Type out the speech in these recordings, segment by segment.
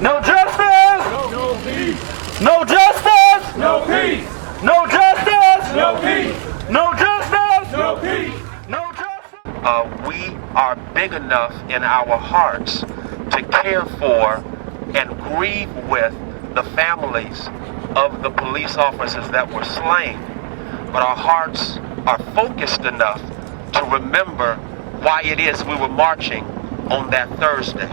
No justice! No peace! No justice! No peace! No justice! No peace! No justice! No peace! No justice! We are big enough in our hearts to care for and grieve with the families of the police officers that were slain. But our hearts are focused enough to remember why it is we were marching on that Thursday.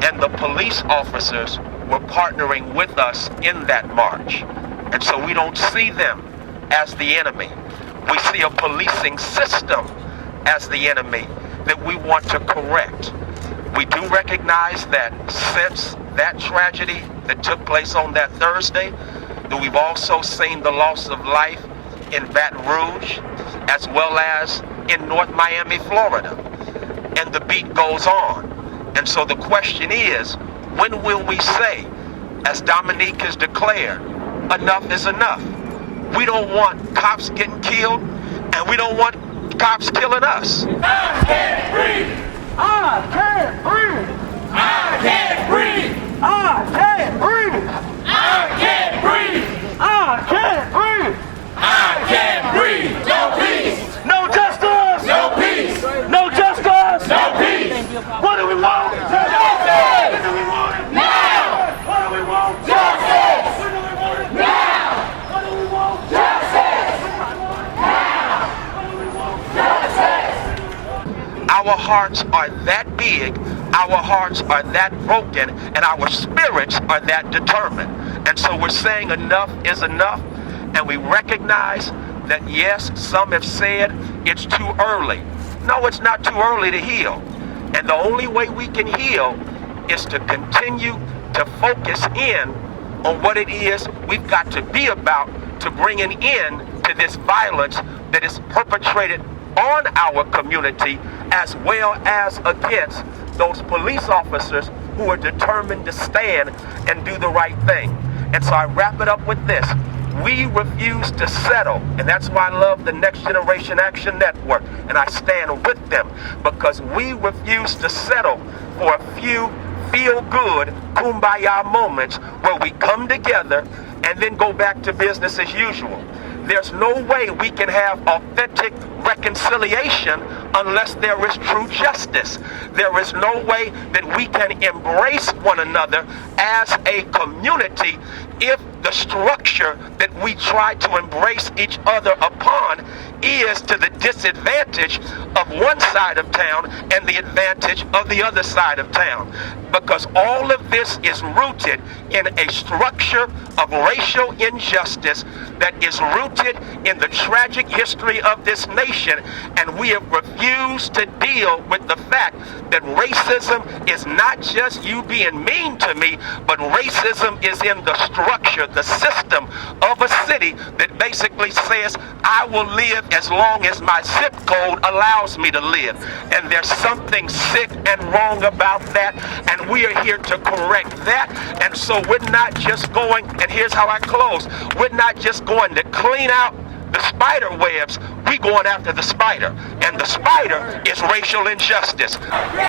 And the police officers were partnering with us in that march. And so we don't see them as the enemy. We see a policing system as the enemy that we want to correct. We do recognize that since that tragedy that took place on that Thursday, that we've also seen the loss of life in Baton Rouge, as well as in North Miami, Florida. And the beat goes on. And so the question is, when will we say, as Dominique has declared, enough is enough? We don't want cops getting killed, and we don't want cops killing us. I can't breathe! I can't breathe! I can't breathe! I can't breathe! I can't breathe! I can't breathe! I can't breathe! No peace! No justice! No peace! No justice! No peace! What do we want? Justice! When do we want it? Now! What do we want? Justice! When do we want it? Now! What do we want? Justice! Now! What do we want? Justice! Our hearts are that big, our hearts are that broken, and our spirits are that determined. And so we're saying enough is enough, and we recognize that yes, some have said it's too early. No, it's not too early to heal. And the only way we can heal is to continue to focus in on what it is we've got to be about to bring an end to this violence that is perpetrated on our community, as well as against those police officers who are determined to stand and do the right thing. And so I wrap it up with this. We refuse to settle, and that's why I love the Next Generation Action Network, and I stand with them, because we refuse to settle for a few feel-good kumbaya moments where we come together and then go back to business as usual. There's no way we can have authentic reconciliation unless there is true justice. There is no way that we can embrace one another as a community if the structure that we try to embrace each other upon is to the disadvantage of one side of town and the advantage of the other side of town. Because all of this is rooted in a structure of racial injustice that is rooted in the tragic history of this nation, and we have refused to deal with the fact that racism is not just you being mean to me, but racism is in the structure, the system of a city that basically says, I will live as long as my zip code allows me to live. And there's something sick and wrong about that, and we are here to correct that. And so we're not just going, and here's how I close, we're not just going to clean out the spider webs, we going after the spider. And the spider is racial injustice. I